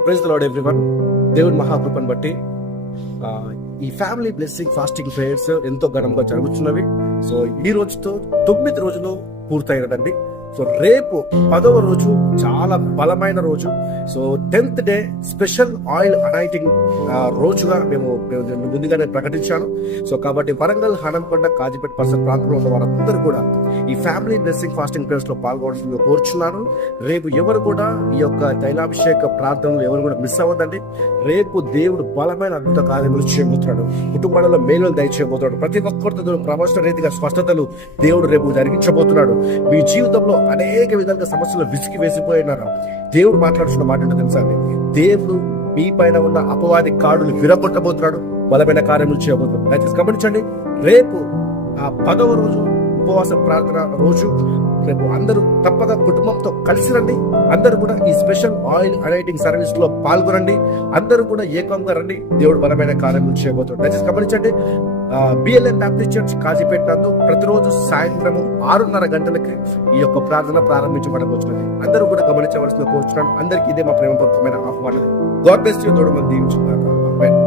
Praise the lord everyone. దేవుని మహాకృపను బట్టి ఈ ఫ్యామిలీ బ్లెస్సింగ్ ఫాస్టింగ్ ప్రేయర్స్ ఎంతో ఘనంగా జరుగుతున్నవి. సో ఈ రోజుతో 9 రోజులు పూర్తయినదండి. సో రేపు 10వ రోజు చాలా బలమైన రోజు. So 10th day special oil anointing రోజుగా మేము ముందుగానే ప్రకటించాను. సో కాబట్టి వరంగల్, హనంకొండ, కాజీపేట పరిసర ప్రాంతంలో ఉన్న వారందరూ కూడా ఈ ఫ్యామిలీ బ్లెస్సింగ్ ఫాస్టింగ్ ప్రేయర్స్ లో పాల్గొనడానికి కోరుచున్నాను. రేపు ఎవరు కూడా ఈ యొక్క తైలాభిషేక ప్రార్థనలు ఎవరు కూడా మిస్ అవ్వదండి. రేపు దేవుడు బలమైన అద్భుత కార్యములు చేయబోతున్నాడు. కుటుంబాలలో మేలులు దయచేయబోతున్నాడు. ప్రతి ఒక్కరితో ప్రమోషనల్ రీతిగా స్పష్టతలు దేవుడు రేపు జరిగించబోతున్నాడు. మీ జీవితంలో అనేక విధాలుగా సమస్యలు విసిగి వేసిపోయినారు. దేవుడు మాట్లాడుతున్న మాట ఏంటో తెలుసా అండి? దేవుడు మీ పైన ఉన్న అపవాది కాడులు విరగొట్టబోతున్నాడు. బలమైన కార్యములు చేయబోతున్నాడు. దయచేసి గమనించండి. రేపు 10వ రోజు ఉపవాస ప్రార్థన రోజు. రేపు అందరూ తప్పక కుటుంబంతో కలిసి రండి. అందరూ కూడా ఈ స్పెషల్ ఆయిల్ అనాయింటింగ్ సర్వీస్ లో పాల్గొనండి. అందరూ కూడా ఏకంగా రండి. దేవుడు బలమైన కార్యములు చేయబోతున్నాడు. దయచేసి గమనించండి. బిఎల్ఎన్ బాప్టిస్ట్ చర్చ్ కాజీపేట నందు ప్రతిరోజు సాయంత్రం 6:30 గంటలకి ఈ యొక్క ప్రార్థన ప్రారంభించబడబోతున్నది. అందరూ కూడా గమనించవలసిన కోరుచున్నాను. అందరికీ ఇదే మా ప్రేమపూర్వకమైన ఆహ్వానం. God bless you. తోడు మంది దీవించుగాక. ఆమేన్.